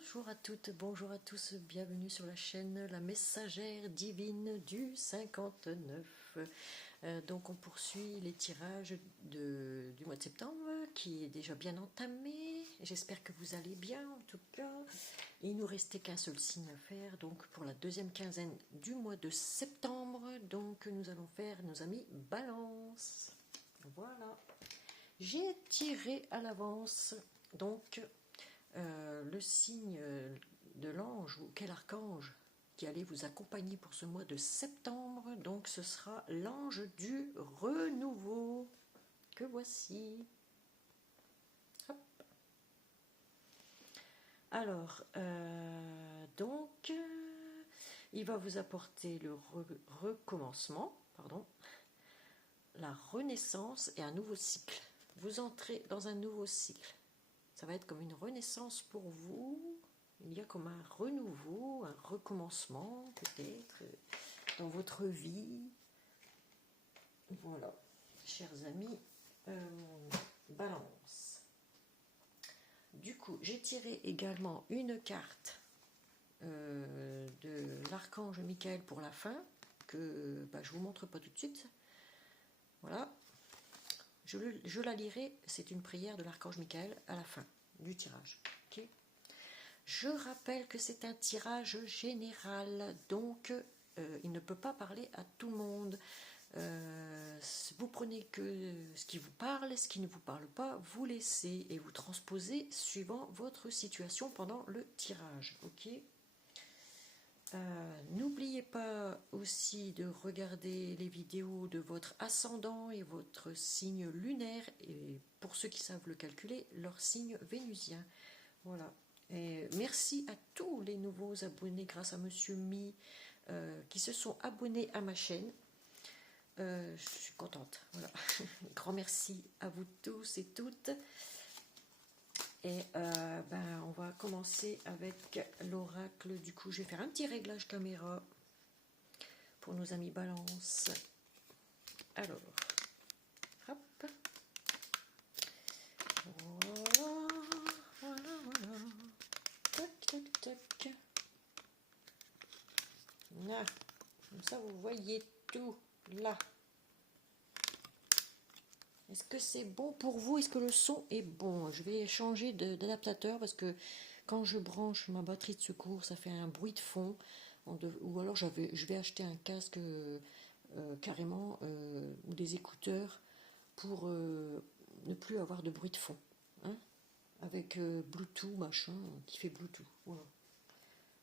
Bonjour à toutes, bonjour à tous, bienvenue sur la chaîne La Messagère Divine du 59. Donc on poursuit les tirages du mois de septembre qui est déjà bien entamé. J'espère que vous allez bien en tout cas. Il nous restait qu'un seul signe à faire donc pour la deuxième quinzaine du mois de septembre. Donc nous allons faire nos amis Balance. Voilà. J'ai tiré à l'avance donc le signe de l'ange ou quel archange qui allait vous accompagner pour ce mois de septembre. Donc ce sera l'ange du renouveau que voici. Hop. Alors, donc, il va vous apporter le recommencement, la renaissance et un nouveau cycle. Vous entrez dans un nouveau cycle. Ça va être comme une renaissance pour vous. Il y a comme un renouveau, un recommencement peut-être dans votre vie. Voilà, chers amis, Balance. Du coup, j'ai tiré également une carte de l'archange Michael pour la fin, que je ne vous montre pas tout de suite. Voilà. Je la lirai, c'est une prière de l'archange Michael à la fin du tirage. Okay. Je rappelle que c'est un tirage général, donc il ne peut pas parler à tout le monde. Vous prenez que ce qui vous parle, ce qui ne vous parle pas, vous laissez et vous transposez suivant votre situation pendant le tirage. Ok. N'oubliez pas aussi de regarder les vidéos de votre ascendant et votre signe lunaire, et pour ceux qui savent le calculer, leur signe vénusien. Voilà. Et merci à tous les nouveaux abonnés grâce à Monsieur Mi qui se sont abonnés à ma chaîne. Je suis contente. Voilà. Grand merci à vous tous et toutes. Et on va commencer avec l'oracle. Du coup, je vais faire un petit réglage caméra pour nos amis Balance. Alors, hop. Voilà. Tac. Là, comme ça, vous voyez tout là. Est-ce que c'est bon pour vous? Est-ce que le son est bon? Je vais changer d'adaptateur parce que quand je branche ma batterie de secours, ça fait un bruit de fond. Ou alors je vais acheter un casque carrément ou des écouteurs pour ne plus avoir de bruit de fond. Hein, avec Bluetooth, machin, qui fait Bluetooth. Voilà.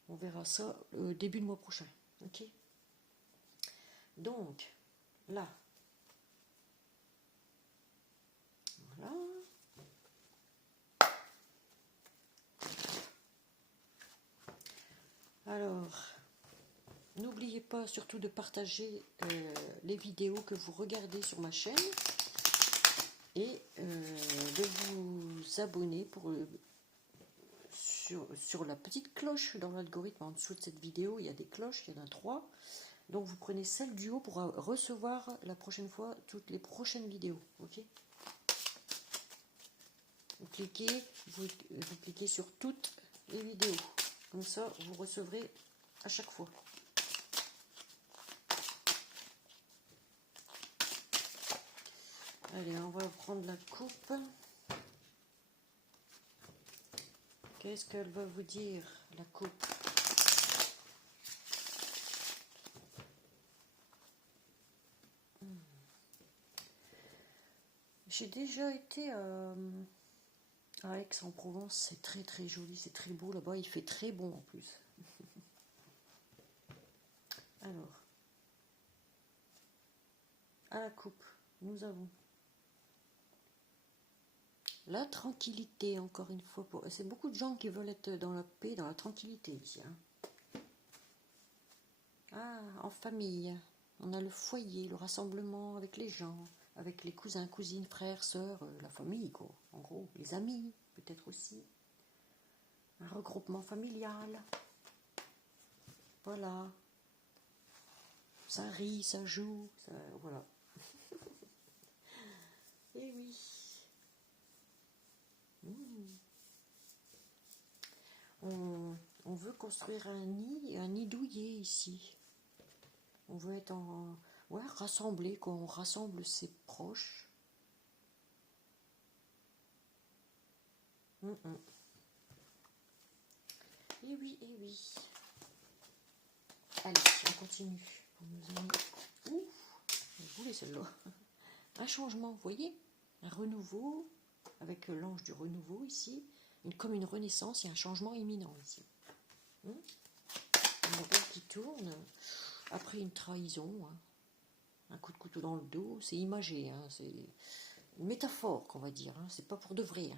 On verra ça début de mois prochain. Ok. Donc, là. Voilà. Alors, n'oubliez pas surtout de partager les vidéos que vous regardez sur ma chaîne et de vous abonner sur la petite cloche dans l'algorithme. En dessous de cette vidéo, il y a des cloches, il y en a 3. Donc vous prenez celle du haut pour recevoir la prochaine fois toutes les prochaines vidéos. Ok. Vous cliquez sur toutes les vidéos. Comme ça, vous recevrez à chaque fois. Allez, on va prendre la coupe. Qu'est-ce qu'elle va vous dire, la coupe? J'ai déjà été à Aix-en-Provence, c'est très très joli, c'est très beau là-bas, il fait très bon en plus. Alors, à la coupe, nous avons la tranquillité, encore une fois. C'est beaucoup de gens qui veulent être dans la paix, dans la tranquillité ici. Hein. Ah, en famille, on a le foyer, le rassemblement avec les gens, avec les cousins, cousines, frères, sœurs, la famille, quoi. En gros, les amis, peut-être aussi. Un regroupement familial. Voilà. Ça rit, ça joue, ça, voilà. Et oui. On veut construire un nid douillet ici. On veut être ouais, rassemblé, qu'on rassemble ses proches. Et oui, et oui. Allez, on continue. Pour nos amis. Ouf, je voulais celle-là. Un changement, vous voyez? Un renouveau, avec l'ange du renouveau ici. Comme une renaissance, il y a un changement imminent ici. Une roue qui tourne après une trahison. Un coup de couteau dans le dos, c'est imagé. C'est une métaphore qu'on va dire. C'est pas pour de vrai.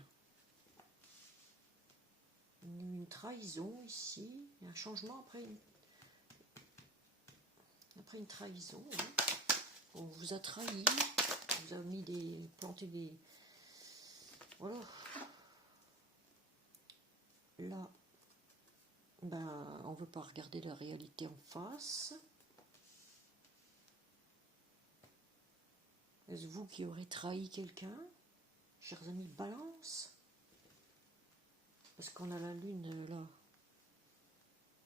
Une trahison ici. Il y a un changement après une trahison. On vous a trahi. On vous a planté des... Voilà. Là, ben, on ne veut pas regarder la réalité en face. Est-ce vous qui aurez trahi quelqu'un, chers amis Balance? Parce qu'on a la lune là.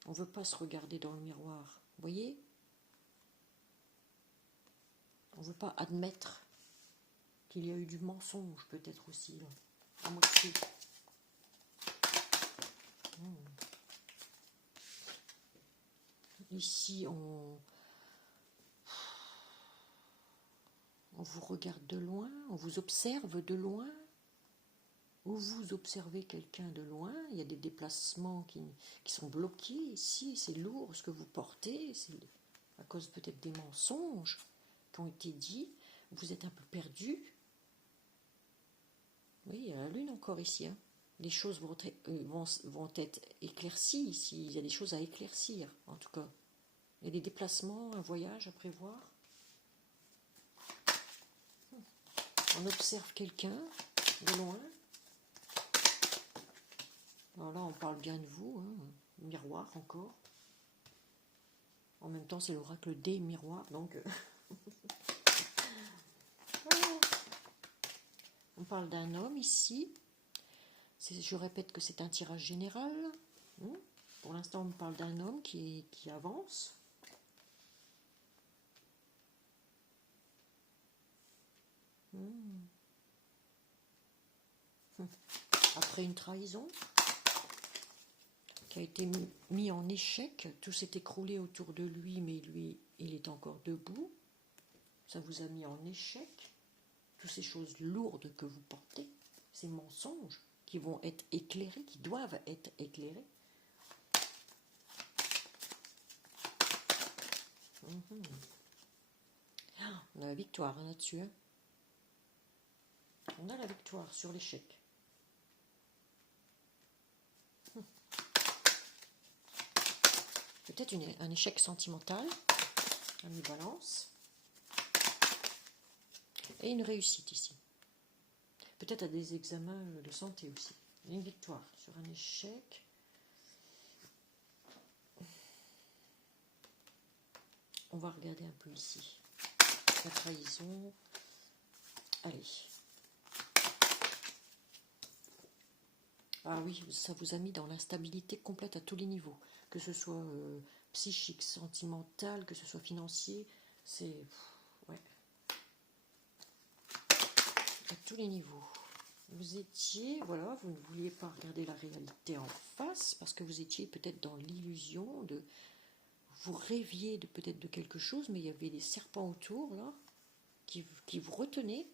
On ne veut pas se regarder dans le miroir. Vous voyez? On ne veut pas admettre qu'il y a eu du mensonge peut-être aussi là. À moitié. Ici, on vous regarde de loin, on vous observe de loin, ou vous observez quelqu'un de loin. Il y a des déplacements qui sont bloqués ici, c'est lourd ce que vous portez, c'est à cause peut-être des mensonges qui ont été dits, vous êtes un peu perdu. Oui, il y a la lune encore ici. Les choses vont être éclaircies ici, il y a des choses à éclaircir en tout cas. Il y a des déplacements, un voyage à prévoir. On observe quelqu'un de loin. Alors là, on parle bien de vous, miroir encore. En même temps, c'est l'oracle des miroirs, donc... On parle d'un homme ici. Je répète que c'est un tirage général. Pour l'instant, on me parle d'un homme qui avance. Après une trahison qui a été mis en échec, tout s'est écroulé autour de lui, mais lui, il est encore debout. Ça vous a mis en échec. Toutes ces choses lourdes que vous portez, ces mensonges qui vont être éclairés, qui doivent être éclairés. On a la victoire là-dessus. On a la victoire sur l'échec. Peut-être un échec sentimental, ami Balance. Et une réussite ici. Peut-être à des examens de santé aussi. Une victoire sur un échec. On va regarder un peu ici. La trahison. Allez. Ah oui, ça vous a mis dans l'instabilité complète à tous les niveaux. Que ce soit psychique, sentimental, que ce soit financier. C'est... Ouais. À tous les niveaux. Vous étiez, voilà, vous ne vouliez pas regarder la réalité en face parce que vous étiez peut-être dans l'illusion de... Vous rêviez peut-être de quelque chose, mais il y avait des serpents autour, là, qui vous retenaient.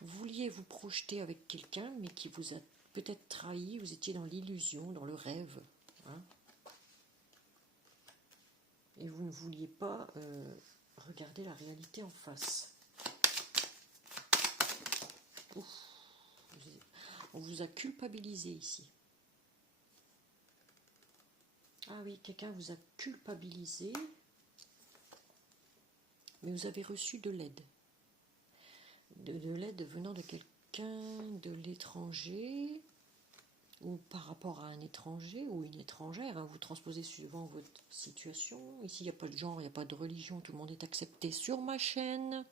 Vous vouliez vous projeter avec quelqu'un, mais qui vous a peut-être trahi. Vous étiez dans l'illusion, dans le rêve. Et vous ne vouliez pas regarder la réalité en face. Ouf. On vous a culpabilisé ici. Ah oui, quelqu'un vous a culpabilisé, mais vous avez reçu de l'aide. De l'aide venant de quelqu'un de l'étranger, ou par rapport à un étranger ou une étrangère. Vous transposez suivant votre situation. Ici, il n'y a pas de genre, il n'y a pas de religion, tout le monde est accepté sur ma chaîne.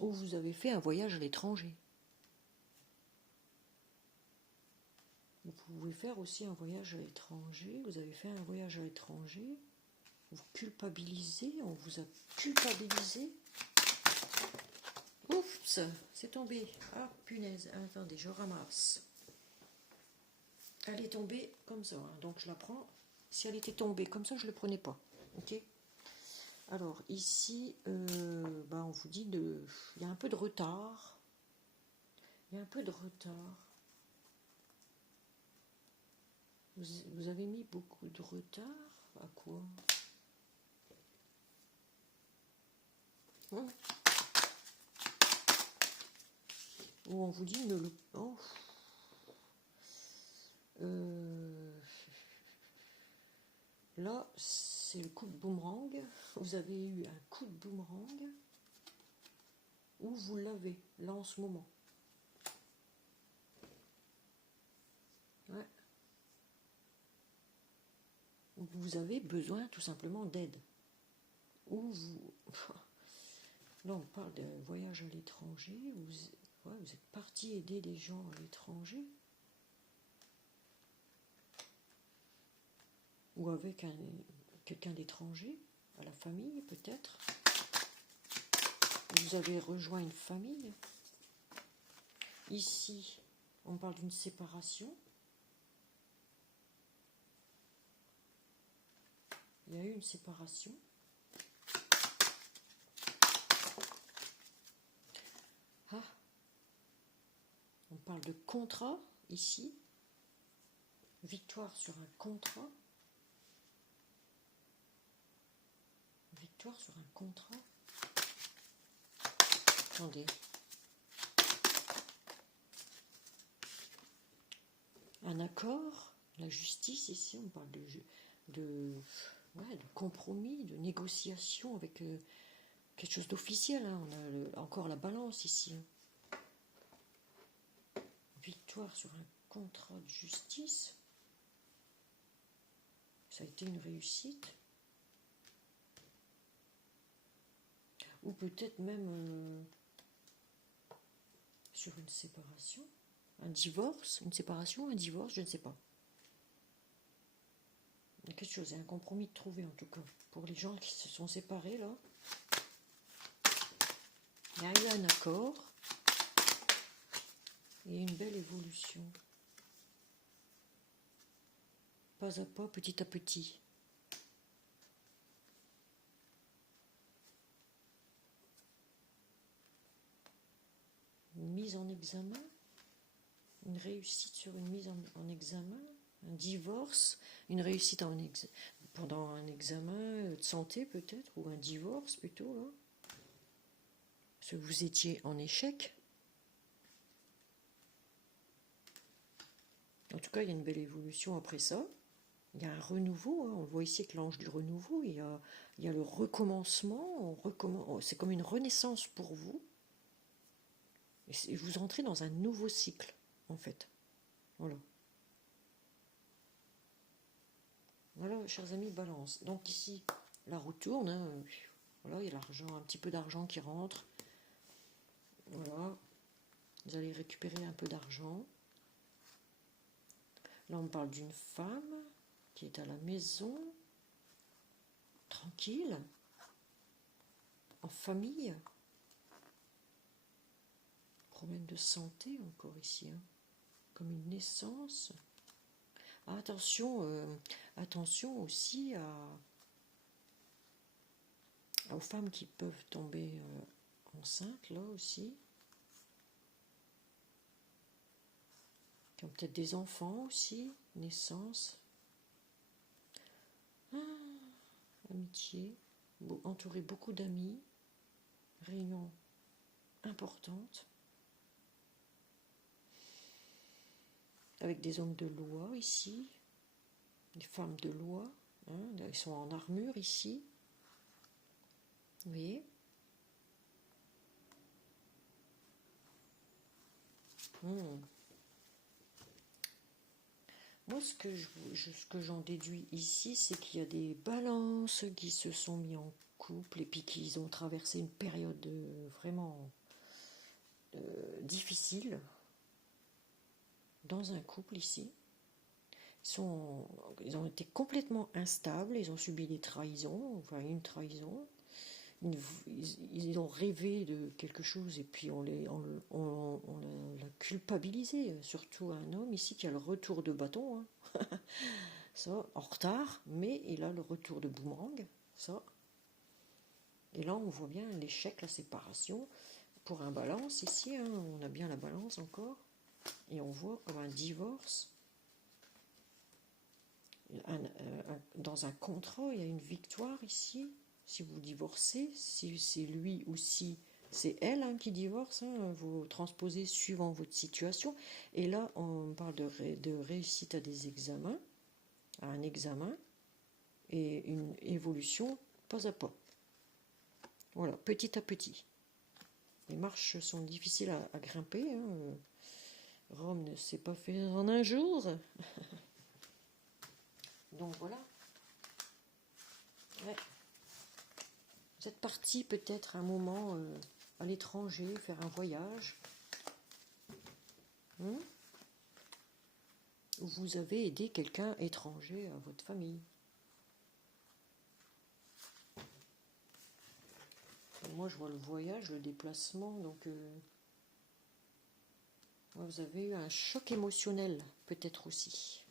Ou vous avez fait un voyage à l'étranger. Vous pouvez faire aussi un voyage à l'étranger. Vous avez fait un voyage à l'étranger. Vous culpabilisez. On vous a culpabilisé. Oups, c'est tombé. Ah, punaise. Attendez, je ramasse. Elle est tombée comme ça. Hein, donc je la prends. Si elle était tombée comme ça, je ne le prenais pas. Ok. Alors ici, on vous dit il y a un peu de retard. Il y a un peu de retard. Vous avez mis beaucoup de retard. À quoi? Ou on vous dit ne le... Oh. Là, c'est le coup de boomerang. Vous avez eu un coup de boomerang. Où vous l'avez, là en ce moment. Ouais. Vous avez besoin tout simplement d'aide. Ou vous... Là, on parle de voyage à l'étranger. Vous êtes parti aider des gens à l'étranger. Ou avec quelqu'un d'étranger, à la famille peut-être. Vous avez rejoint une famille. Ici, on parle d'une séparation. Il y a eu une séparation. Ah, on parle de contrat ici. Victoire sur un contrat. Victoire sur un contrat. Attendez. Un accord, la justice ici, on parle de compromis, de négociation avec quelque chose d'officiel. Hein. On a encore la balance ici. Hein. Victoire sur un contrat de justice. Ça a été une réussite. Ou peut-être même sur une séparation. Un divorce, une séparation, un divorce, je ne sais pas. Il y a quelque chose, il y a un compromis de trouver en tout cas. Pour les gens qui se sont séparés là. Il y a eu un accord. Et une belle évolution. Pas à pas, petit à petit. Une mise en examen. Une réussite sur une mise en examen. Un divorce. Une réussite pendant un examen de santé peut-être. Ou un divorce plutôt là. Parce que vous étiez en échec. En tout cas, il y a une belle évolution après ça. Il y a un renouveau, hein. On voit ici que l'ange du renouveau, il y a le recommencement, c'est comme une renaissance pour vous. Et vous entrez dans un nouveau cycle, en fait. Voilà. Voilà, chers amis, balance. Donc ici, la roue tourne. Hein. Voilà, il y a l'argent, un petit peu d'argent qui rentre. Voilà. Vous allez récupérer un peu d'argent. Là, on parle d'une femme qui est à la maison, tranquille, en famille. Problème de santé encore ici, hein. Comme une naissance. Ah, attention aussi aux femmes qui peuvent tomber enceintes, là aussi. Qui ont peut-être des enfants aussi, naissance. Ah, amitié, entourer beaucoup d'amis, réunion importante. Avec des hommes de loi ici, des femmes de loi, hein, ils sont en armure ici. Vous voyez? Moi, ce que j'en déduis ici, c'est qu'il y a des balances qui se sont mis en couple et puis qu'ils ont traversé une période vraiment difficile dans un couple ici. Ils ont été complètement instables, ils ont subi des trahisons, enfin une trahison. Ils ont rêvé de quelque chose et puis on l'a culpabilisé, surtout un homme ici qui a le retour de bâton, hein. Ça, en retard, mais il a le retour de boomerang, ça. Et là, on voit bien l'échec, la séparation. Pour un balance ici, hein, on a bien la balance encore. Et on voit comme un divorce. Dans un contrat, il y a une victoire ici. Si vous divorcez, si c'est lui ou si c'est elle, hein, qui divorce, hein, vous transposez suivant votre situation. Et là, on parle de réussite à des examens, à un examen, et une évolution pas à pas. Voilà, petit à petit. Les marches sont difficiles à grimper, hein. Rome ne s'est pas fait en un jour. Donc voilà. Ouais. Vous êtes parti peut-être un moment à l'étranger, faire un voyage. Où vous avez aidé quelqu'un étranger à votre famille. Moi, je vois le voyage, le déplacement, donc vous avez eu un choc émotionnel, peut-être aussi.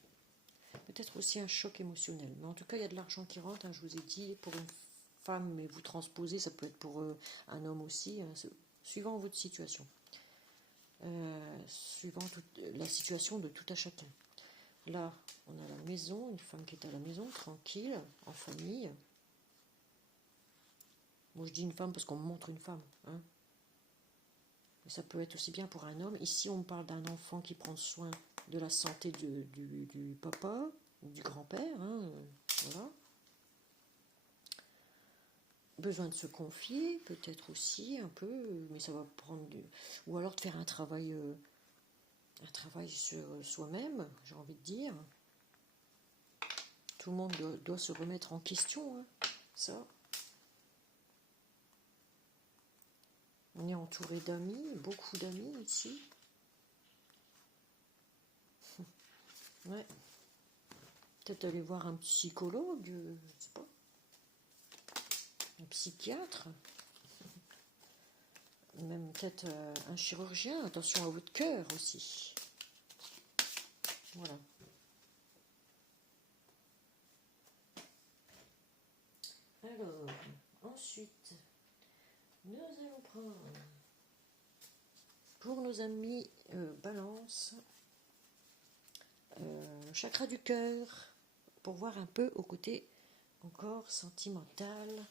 Peut-être aussi un choc émotionnel. Mais en tout cas, il y a de l'argent qui rentre, hein, je vous ai dit, pour une femme, mais vous transposez, ça peut être pour un homme aussi, hein, suivant votre situation. Suivant la situation de tout à chacun. Là, on a la maison, une femme qui est à la maison, tranquille, en famille. Moi, je dis une femme parce qu'on me montre une femme, hein. Mais ça peut être aussi bien pour un homme. Ici, on parle d'un enfant qui prend soin de la santé du papa, du grand-père, hein, voilà. Besoin de se confier, peut-être aussi un peu, mais ça va prendre ou alors de faire un travail sur soi-même, j'ai envie de dire. Tout le monde doit se remettre en question, hein, ça. On est entouré d'amis, beaucoup d'amis ici. Ouais. Peut-être aller voir un psychologue, je sais pas. Un psychiatre. Même peut-être un chirurgien. Attention à votre cœur aussi. Voilà. Alors, ensuite, nous allons prendre pour nos amis Balance, chakra du cœur, pour voir un peu au côté encore sentimental.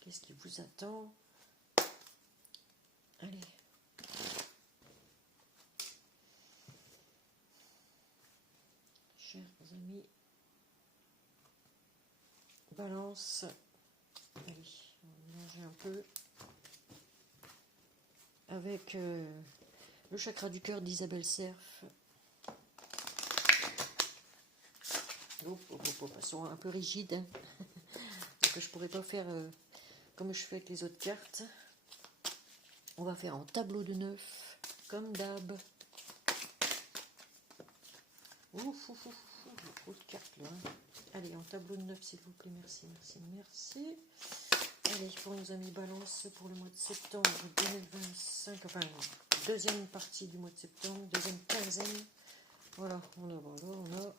Qu'est-ce qui vous attend? Allez. Chers amis Balance, allez, on va mélanger un peu avec le chakra du cœur d'Isabelle Cerf. Elles sont un peu rigides, hein. Donc je pourrais pas faire comme je fais avec les autres cartes. On va faire en tableau de 9, comme d'hab. Ouf, trop de cartes là, hein. Allez, en tableau de 9, s'il vous plaît, merci, merci, merci. Allez, pour nos amis Balance, pour le mois de septembre 2025, enfin, deuxième partie du mois de septembre, deuxième quinzaine. Voilà, on a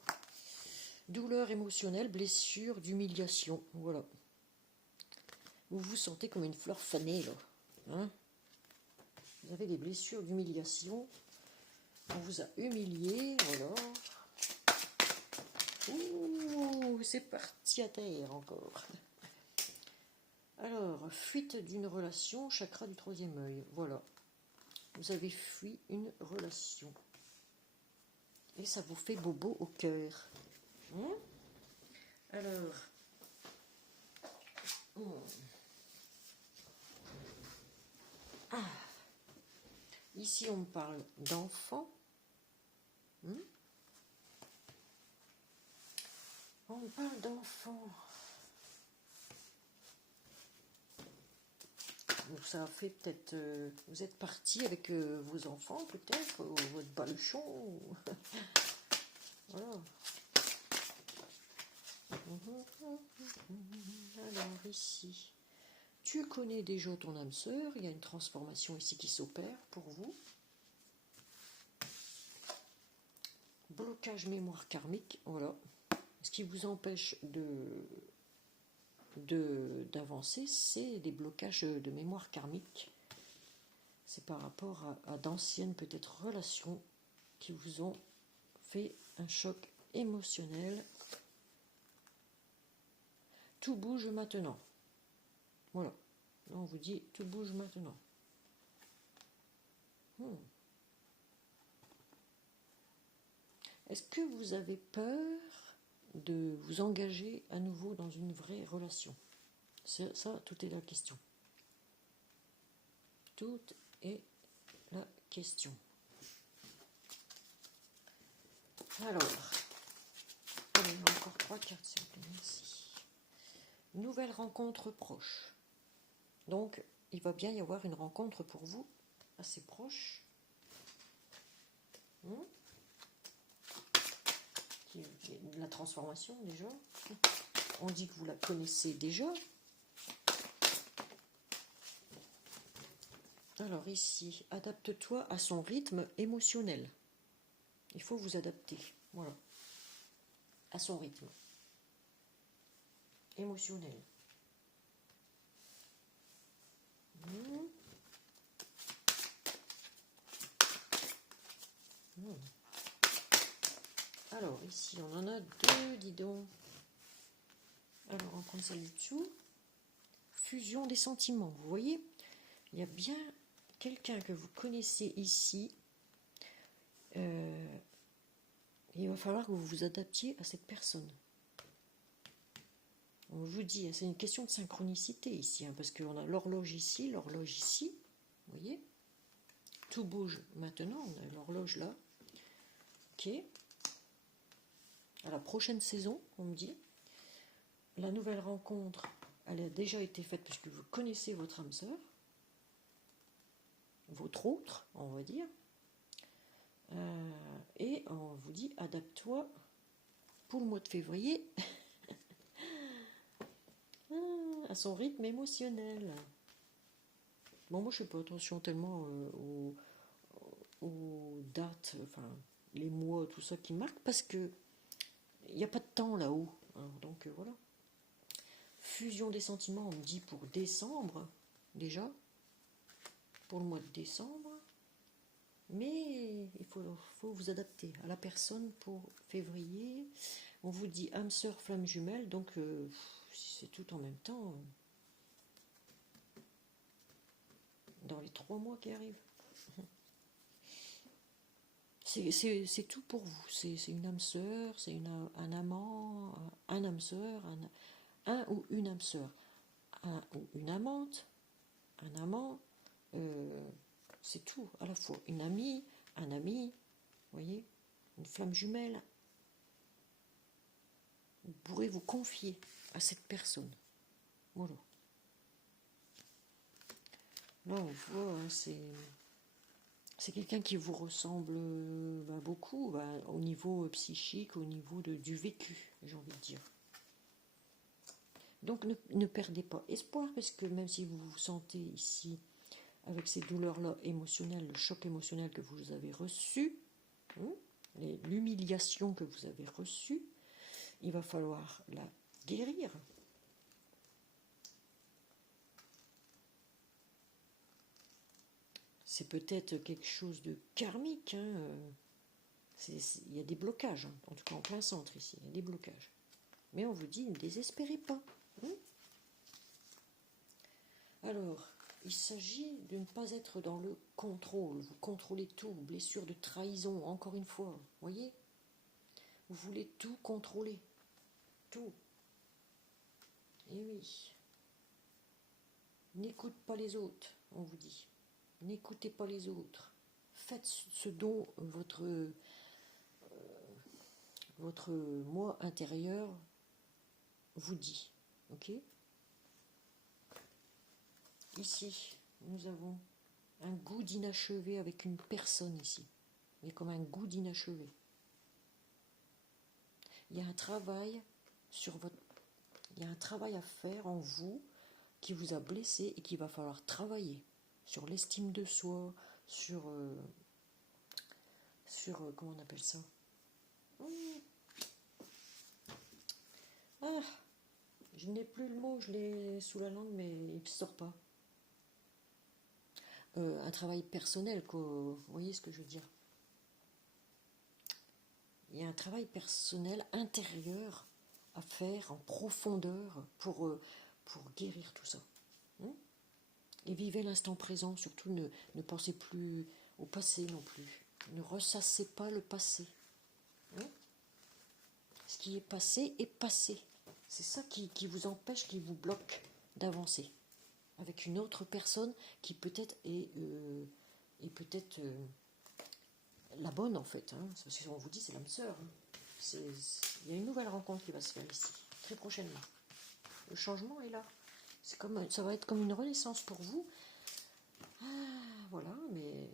douleur émotionnelle, blessure, d'humiliation, voilà. Vous vous sentez comme une fleur fanée, là, hein. Vous avez des blessures d'humiliation, on vous a humilié, voilà. Ouh, c'est parti à terre encore. Alors, fuite d'une relation, chakra du troisième œil, voilà. Vous avez fui une relation. Et ça vous fait bobo au cœur. Alors, ici on parle d'enfants. On parle d'enfants. ça a fait peut-être... vous êtes parti avec vos enfants, peut-être, ou votre baluchon. Voilà. Alors, ici, tu connais déjà ton âme sœur. Il y a une transformation ici qui s'opère pour vous. Blocage mémoire karmique, voilà. Ce qui vous empêche d'avancer, c'est des blocages de mémoire karmique. C'est par rapport à d'anciennes peut-être relations qui vous ont fait un choc émotionnel. Tout bouge maintenant. Voilà. Là, on vous dit tout bouge maintenant. Est-ce que vous avez peur de vous engager à nouveau dans une vraie relation? Ça, tout est la question. Tout est la question. Alors, allez, encore 3 cartes, s'il vous plaît, merci. Nouvelle rencontre proche. Donc, il va bien y avoir une rencontre pour vous assez proche. De la transformation déjà. On dit que vous la connaissez déjà. Alors ici, adapte-toi à son rythme émotionnel. Il faut vous adapter, voilà, à son rythme émotionnel. Alors ici, on en a 2, dis donc. Alors, on prend celle du dessous. Fusion des sentiments, vous voyez, il y a bien quelqu'un que vous connaissez ici. Il va falloir que vous vous adaptiez à cette personne. On vous dit, c'est une question de synchronicité ici, parce qu'on a l'horloge ici, vous voyez. Tout bouge maintenant, on a l'horloge là. Ok. À la prochaine saison, on me dit. La nouvelle rencontre, elle a déjà été faite puisque vous connaissez votre âme sœur. Votre autre, on va dire. Et on vous dit, adapte-toi pour le mois de février à son rythme émotionnel. Bon, moi je fais pas attention tellement aux dates, enfin les mois, tout ça qui marque, parce que il n'y a pas de temps là-haut. Donc voilà. Fusion des sentiments, on me dit pour décembre, déjà, pour le mois de décembre. Mais il faut vous adapter à la personne pour février. On vous dit âme sœur, flamme jumelle, donc c'est tout en même temps. Dans les 3 mois qui arrivent. C'est tout pour vous. C'est une âme sœur, c'est un amant, un âme sœur, un ou une âme sœur, un ou une amante, un amant, c'est tout à la fois. Une amie, un ami, vous voyez, une flamme jumelle. Vous pourrez vous confier à cette personne. Voilà. Là, on voit, c'est quelqu'un qui vous ressemble beaucoup au niveau psychique, au niveau du vécu, j'ai envie de dire. Donc ne perdez pas espoir, parce que même si vous vous sentez ici avec ces douleurs-là émotionnelles, le choc émotionnel que vous avez reçu, l'humiliation que vous avez reçue, il va falloir la guérir. C'est peut-être quelque chose de karmique. Il y a des blocages, en tout cas en plein centre ici, il y a des blocages. Mais on vous dit, ne désespérez pas. Alors, il s'agit de ne pas être dans le contrôle. Vous contrôlez tout, blessure de trahison, encore une fois, vous voyez. Vous voulez tout contrôler. Tout. Et oui. N'écoute pas les autres, on vous dit. N'écoutez pas les autres. Faites ce dont votre moi intérieur vous dit. Ok ? Ici, nous avons un goût d'inachevé avec une personne ici. Il y a comme un goût d'inachevé. Il y a un travail sur votre... Il y a un travail à faire en vous qui vous a blessé et qu'il va falloir travailler sur l'estime de soi, sur comment on appelle ça? Ah, je n'ai plus le mot, je l'ai sous la langue, mais il ne sort pas. Un travail personnel, quoi. Vous voyez ce que je veux dire? Il y a un travail personnel intérieur à faire en profondeur pour guérir tout ça. Et vivez l'instant présent, surtout ne pensez plus au passé non plus. Ne ressassez pas le passé. Ce qui est passé est passé. C'est ça qui vous empêche, qui vous bloque d'avancer. Avec une autre personne qui peut-être est peut-être la bonne en fait. Parce qu'on vous dit c'est l'âme sœur. Il y a une nouvelle rencontre qui va se faire ici, très prochainement. Le changement est là. Ça va être comme une renaissance pour vous. Voilà, mais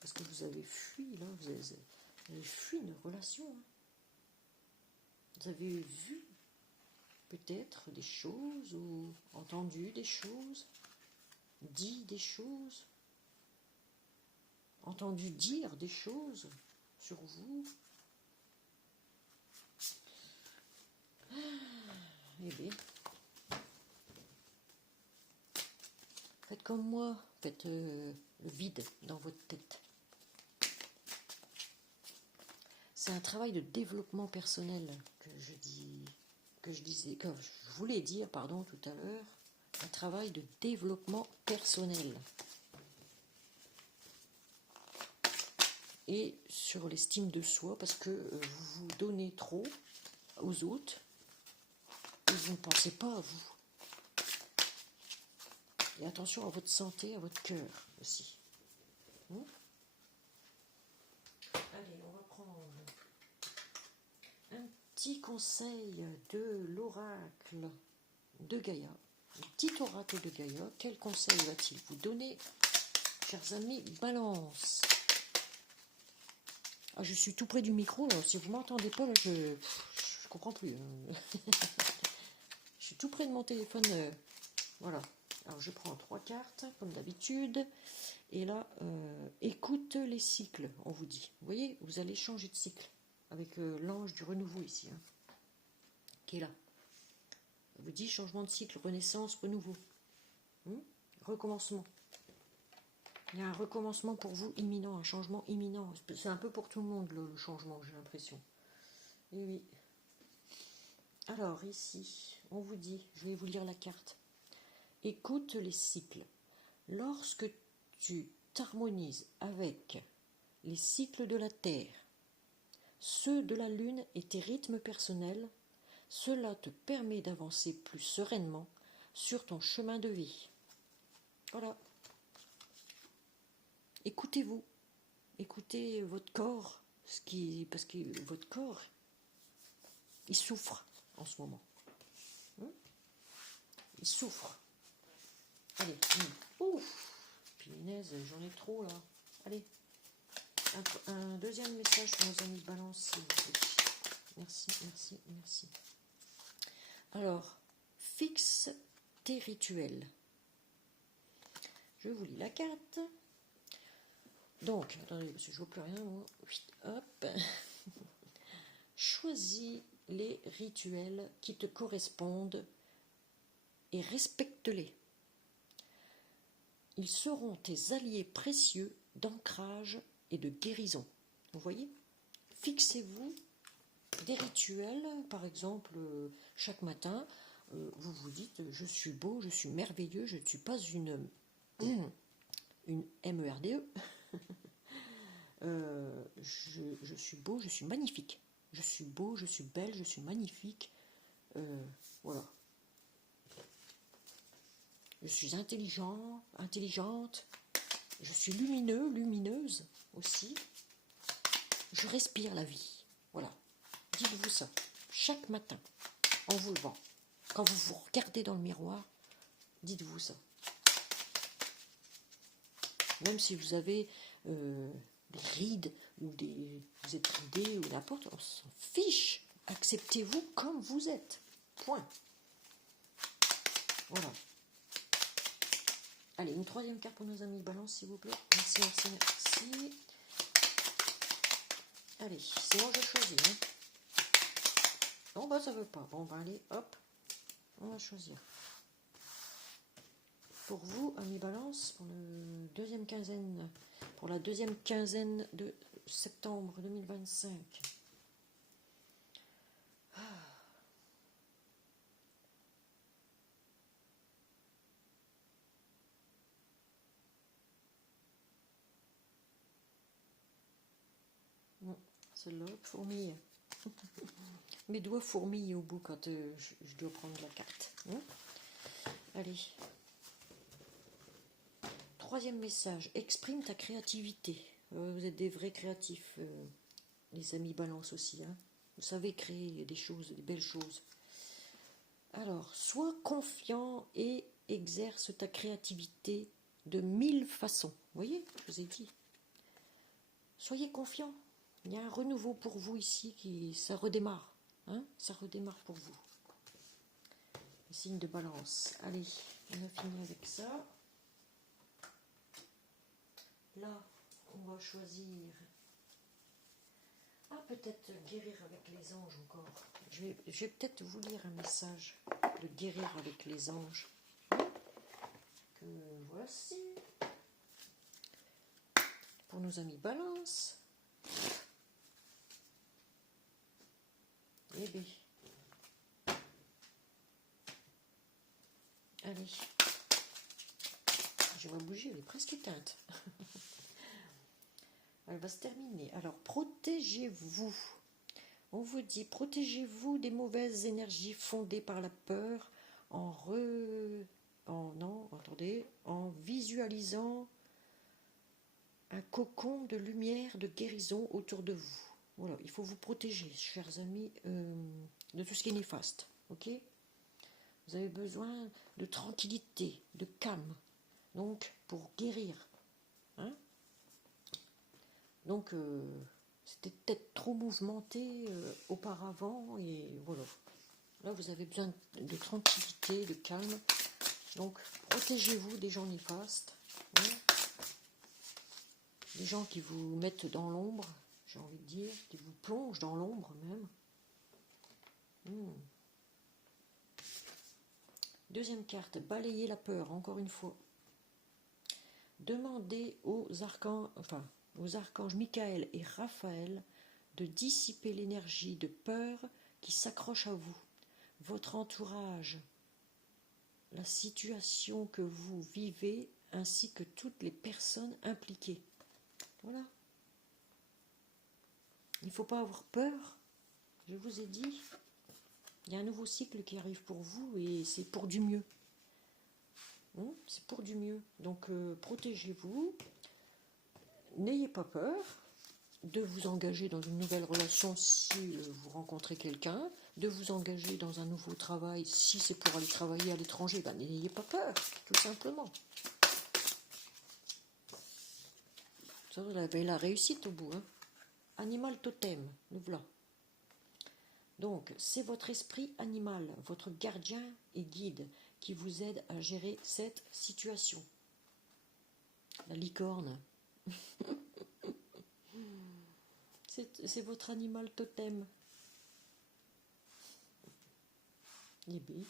parce que vous avez fui, là, vous avez fui une relation. Vous avez vu peut-être des choses ou entendu des choses, dit des choses, entendu dire des choses sur vous. Eh bien, faites comme moi, faites le vide dans votre tête. C'est un travail de développement personnel que je voulais dire, pardon, tout à l'heure. Un travail de développement personnel. Et sur l'estime de soi, parce que vous vous donnez trop aux autres et vous ne pensez pas à vous. Et attention à votre santé, à votre cœur aussi. Allez, on va prendre un petit conseil de l'oracle de Gaïa. Le petit oracle de Gaïa, quel conseil va-t-il vous donner, chers amis Balance? Ah, je suis tout près du micro, là. Si vous m'entendez pas, là, je comprends plus. Je suis tout près de mon téléphone. Voilà. Alors, je prends 3 cartes, comme d'habitude. Et là, écoute les cycles, on vous dit. Vous voyez, vous allez changer de cycle. Avec l'ange du renouveau ici, qui est là. On vous dit changement de cycle, renaissance, renouveau. Recommencement. Il y a un recommencement pour vous imminent, un changement imminent. C'est un peu pour tout le monde le changement, j'ai l'impression. Et oui. Alors ici, on vous dit, je vais vous lire la carte. Écoute les cycles. Lorsque tu t'harmonises avec les cycles de la Terre, ceux de la Lune et tes rythmes personnels, cela te permet d'avancer plus sereinement sur ton chemin de vie. Voilà. Écoutez-vous, écoutez votre corps, parce que votre corps, il souffre en ce moment. Il souffre. Allez, ouf, punaise, j'en ai trop là. Allez, un deuxième message pour nos amis de Balance. Merci, merci, merci. Alors, fixe tes rituels. Je vous lis la carte. Donc, attendez, parce que je ne vois plus rien, moi. Hop. Choisis les rituels qui te correspondent et respecte-les. Ils seront tes alliés précieux d'ancrage et de guérison. Vous voyez? Fixez-vous des rituels, par exemple, chaque matin, vous vous dites « Je suis beau, je suis merveilleux, je ne suis pas une MERDE. Je suis beau, je suis magnifique. Je suis beau, je suis belle, je suis magnifique. Voilà. Je suis intelligent, intelligente. Je suis lumineux, lumineuse aussi. Je respire la vie. Voilà. Dites-vous ça chaque matin en vous levant. Quand vous vous regardez dans le miroir, dites-vous ça. Même si vous avez des rides ou vous êtes ridé ou n'importe, on s'en fiche. Acceptez-vous comme vous êtes. Point. Voilà. Allez, une troisième carte pour nos amis Balance, s'il vous plaît. Merci, merci, merci. Allez, c'est bon, je choisis. Hein. Bon, bah ça veut pas. Bon, bah allez, hop. On va choisir. Pour vous, amis Balance, pour la deuxième quinzaine de septembre 2025. Celle-là, fourmille. Mes doigts fourmillent au bout quand je dois prendre la carte. Allez. Troisième message. Exprime ta créativité. Vous êtes des vrais créatifs, les amis Balance aussi. Hein. Vous savez créer des choses, des belles choses. Alors, sois confiant et exerce ta créativité de 1000 façons. Vous voyez, je vous ai dit. Soyez confiant. Il y a un renouveau pour vous ici, ça redémarre. Hein, ça redémarre pour vous. Le signe de Balance. Allez, on a fini avec ça. Là, on va choisir... Ah, peut-être guérir avec les anges encore. Je vais peut-être vous lire un message de guérir avec les anges. Que voici. Pour nos amis Balance. Eh bien. Allez. Je vais bouger, elle est presque éteinte. Elle va se terminer. Alors, protégez-vous. On vous dit, protégez-vous des mauvaises énergies fondées par la peur en visualisant un cocon de lumière, de guérison autour de vous. Voilà, il faut vous protéger, chers amis, de tout ce qui est néfaste. Ok ? Vous avez besoin de tranquillité, de calme. Donc, pour guérir. Hein ? Donc, c'était peut-être trop mouvementé auparavant. Et voilà. Là, vous avez besoin de tranquillité, de calme. Donc, protégez-vous des gens néfastes. Hein ? Des gens qui vous mettent dans l'ombre, j'ai envie de dire, qui vous plongent dans l'ombre même. Deuxième carte, balayer la peur, encore une fois. Demandez aux archanges Michael et Raphaël de dissiper l'énergie de peur qui s'accroche à vous, votre entourage, la situation que vous vivez, ainsi que toutes les personnes impliquées. Voilà. Il ne faut pas avoir peur, je vous ai dit. Il y a un nouveau cycle qui arrive pour vous et c'est pour du mieux. C'est pour du mieux. Donc protégez-vous. N'ayez pas peur de vous engager dans une nouvelle relation si vous rencontrez quelqu'un, de vous engager dans un nouveau travail si c'est pour aller travailler à l'étranger. N'ayez pas peur, tout simplement. Ça, vous avez la réussite au bout. Hein. Animal totem, nous voilà. Donc, c'est votre esprit animal, votre gardien et guide qui vous aide à gérer cette situation. La licorne. C'est votre animal totem. Les billes.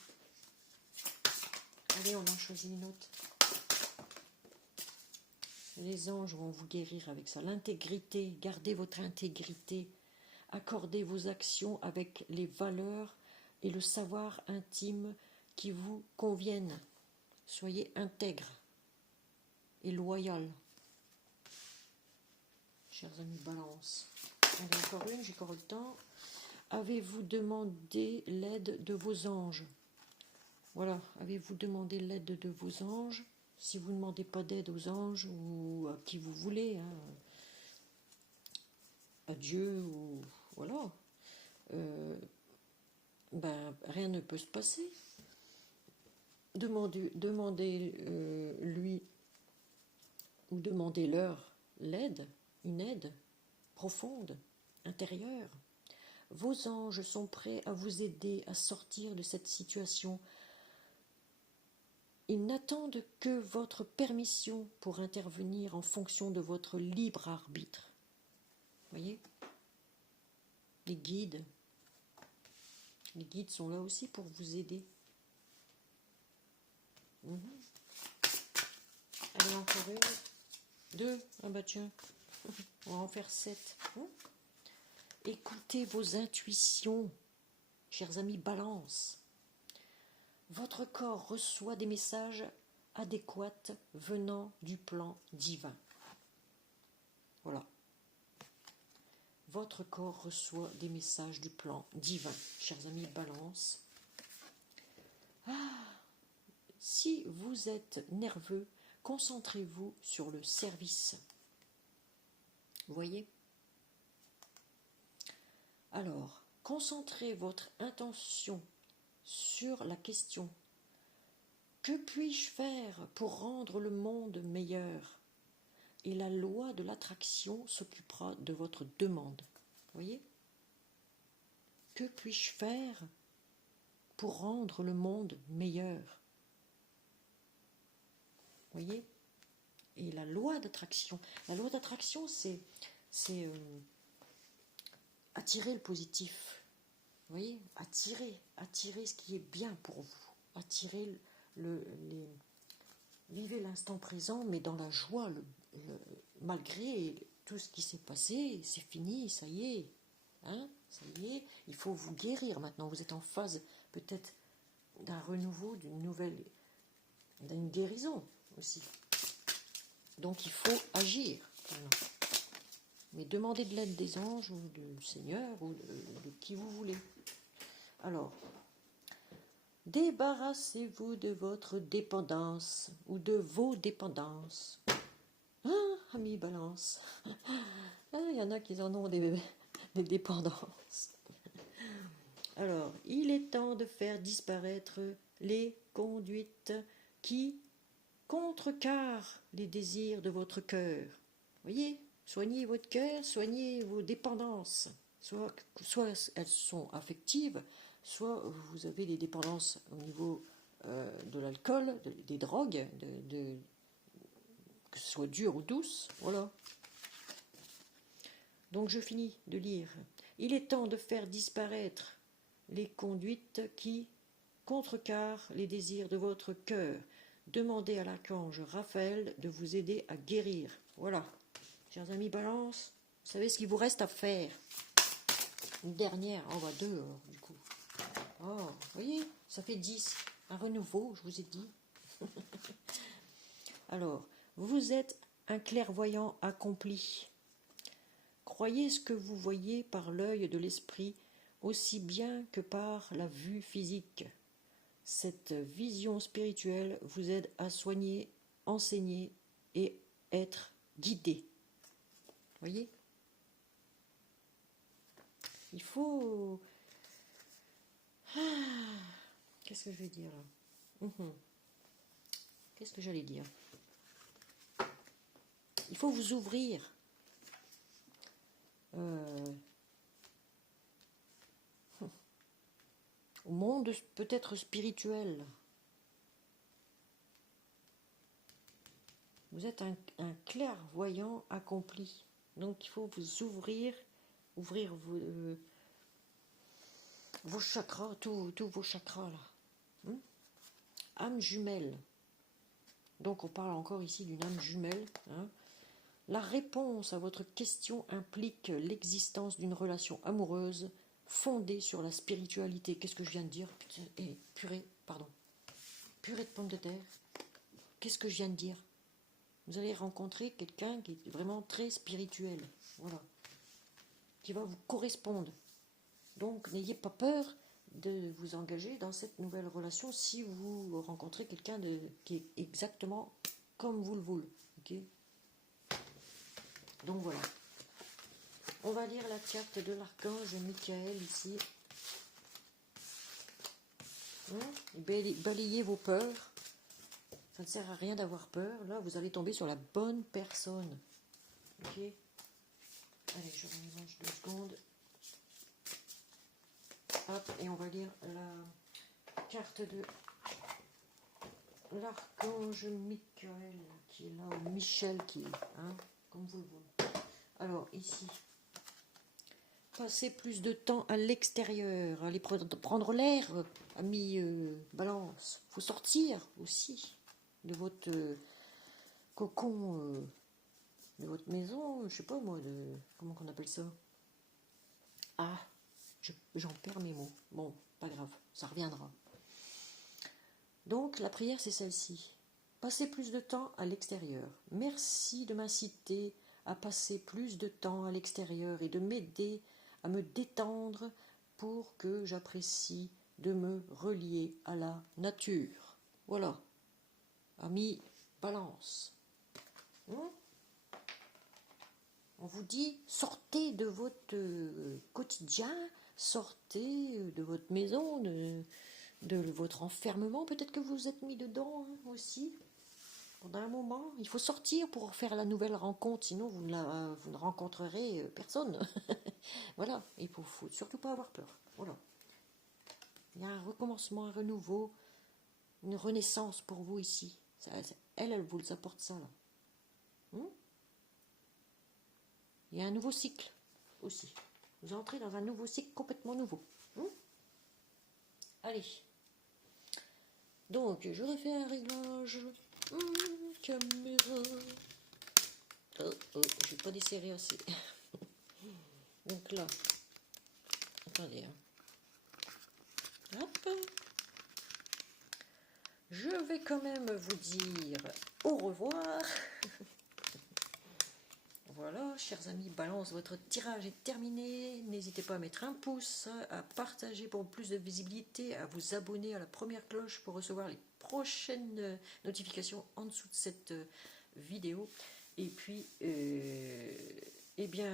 Allez, on en choisit une autre. Les anges vont vous guérir avec ça. L'intégrité, gardez votre intégrité. Accordez vos actions avec les valeurs et le savoir intime qui vous conviennent. Soyez intègre et loyal. Chers amis Balance. Allez, encore une, j'ai encore le temps. Avez-vous demandé l'aide de vos anges? Voilà, avez-vous demandé l'aide de vos anges? Si vous ne demandez pas d'aide aux anges ou à qui vous voulez, hein, à Dieu ou voilà, rien ne peut se passer. Demandez lui ou demandez-leur l'aide, une aide profonde, intérieure. Vos anges sont prêts à vous aider à sortir de cette situation. Ils n'attendent que votre permission pour intervenir en fonction de votre libre arbitre. Voyez ? Les guides sont là aussi pour vous aider. Allez, encore une, 2, ah bah tiens, on va en faire 7. Écoutez vos intuitions, chers amis Balance. Votre corps reçoit des messages adéquats venant du plan divin. Voilà. Votre corps reçoit des messages du plan divin, chers amis Balance. Si vous êtes nerveux, concentrez-vous sur le service. Vous voyez ? Alors, concentrez votre intention sur la question « Que puis-je faire pour rendre le monde meilleur ?» Et la loi de l'attraction s'occupera de votre demande. Vous voyez ? Que puis-je faire pour rendre le monde meilleur ? Vous voyez ? Et la loi d'attraction, c'est attirer le positif. Vous voyez ? Attirer ce qui est bien pour vous. Attirer vivez l'instant présent, mais dans la joie, malgré tout ce qui s'est passé, c'est fini, ça y est. Ça y est, il faut vous guérir maintenant. Vous êtes en phase peut-être d'un renouveau, d'une guérison aussi. Donc il faut agir. Voilà. Mais demandez de l'aide des anges ou du Seigneur ou de qui vous voulez. Alors, débarrassez-vous de votre dépendance ou de vos dépendances. Amis Balance. Il y en a qui en ont des dépendances. Alors, il est temps de faire disparaître les conduites qui contrecarrent les désirs de votre cœur. Voyez, soignez votre cœur, soignez vos dépendances. Soit elles sont affectives, soit vous avez des dépendances au niveau de l'alcool, des drogues, que ce soit dure ou douce. Voilà. Donc je finis de lire. Il est temps de faire disparaître les conduites qui contrecarrent les désirs de votre cœur. Demandez à l'archange Raphaël de vous aider à guérir. Voilà. Chers amis Balance, vous savez ce qu'il vous reste à faire. Une dernière, on va 2 alors, du coup. Oh, vous voyez, ça fait 10. Un renouveau, je vous ai dit. Alors, vous êtes un clairvoyant accompli. Croyez ce que vous voyez par l'œil de l'esprit, aussi bien que par la vue physique. Cette vision spirituelle vous aide à soigner, enseigner et être guidé. Voyez ? Il faut... Qu'est-ce que je vais dire là ? Qu'est-ce que j'allais dire ? Il faut vous ouvrir au monde peut-être spirituel. Vous êtes un clairvoyant accompli. Donc il faut vous ouvrir vos chakras, tous vos chakras là. Âme jumelle. Donc on parle encore ici d'une âme jumelle. La réponse à votre question implique l'existence d'une relation amoureuse fondée sur la spiritualité. Qu'est-ce que je viens de dire ? Purée de pommes de terre. Qu'est-ce que je viens de dire ? Vous allez rencontrer quelqu'un qui est vraiment très spirituel. Voilà. Qui va vous correspondre. Donc n'ayez pas peur de vous engager dans cette nouvelle relation si vous rencontrez quelqu'un qui est exactement comme vous le voulez. Okay ? Donc voilà. On va lire la carte de l'archange Michael ici. Balayez vos peurs. Ça ne sert à rien d'avoir peur. Là, vous allez tomber sur la bonne personne. Ok. Allez, je remélange 2 secondes. Hop, et on va lire la carte de l'archange Michael qui est là, ou Michel qui est, hein, comme vous le voyez. Alors, ici, passez plus de temps à l'extérieur, allez prendre l'air, ami Balance. Il faut sortir aussi de votre cocon, de votre maison, je sais pas moi, comment qu'on appelle ça. Ah, j'en perds mes mots. Bon, pas grave, ça reviendra. Donc, la prière, c'est celle-ci. Passez plus de temps à l'extérieur. Merci de m'inciter à passer plus de temps à l'extérieur et de m'aider à me détendre pour que j'apprécie de me relier à la nature. Voilà. Ami Balance. On vous dit, sortez de votre quotidien, sortez de votre maison, de votre enfermement. Peut-être que vous êtes mis dedans aussi. Pendant un moment, il faut sortir pour faire la nouvelle rencontre, sinon vous ne rencontrerez personne. Voilà, il ne faut surtout pas avoir peur. Voilà. Il y a un recommencement, un renouveau, une renaissance pour vous ici. Elle vous apporte ça là. Il y a un nouveau cycle aussi. Vous entrez dans un nouveau cycle complètement nouveau. Allez. Donc, je refais un réglage. Caméra. Oh, je vais pas desserrer assez. Donc là. Attendez. Hop. Je vais quand même vous dire au revoir. Voilà, chers amis, Balance, votre tirage est terminé. N'hésitez pas à mettre un pouce, à partager pour plus de visibilité, à vous abonner à la première cloche pour recevoir les prochaines notifications en dessous de cette vidéo. Et puis, eh bien,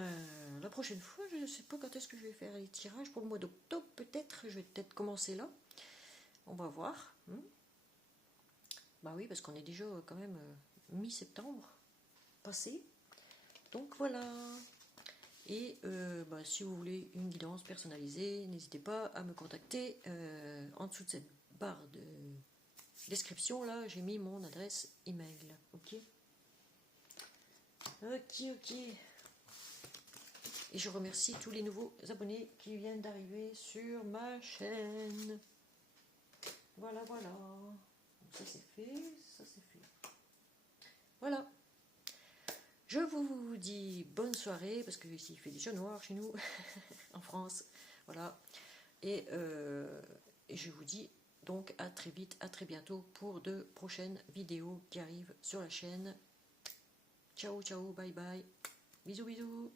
la prochaine fois, je ne sais pas quand est-ce que je vais faire les tirages. Pour le mois d'octobre, peut-être. Je vais peut-être commencer là. On va voir. Bah oui, parce qu'on est déjà quand même mi-septembre passé. Donc voilà, et si vous voulez une guidance personnalisée, n'hésitez pas à me contacter. En dessous de cette barre de description, là, j'ai mis mon adresse email. Ok. Et je remercie tous les nouveaux abonnés qui viennent d'arriver sur ma chaîne. Voilà. Ça c'est fait, ça c'est fait. Voilà. Je vous dis bonne soirée, parce que ici il fait déjà noir chez nous, en France. Voilà. Et je vous dis donc à très vite, à très bientôt pour de prochaines vidéos qui arrivent sur la chaîne. Ciao, bye bye. Bisous.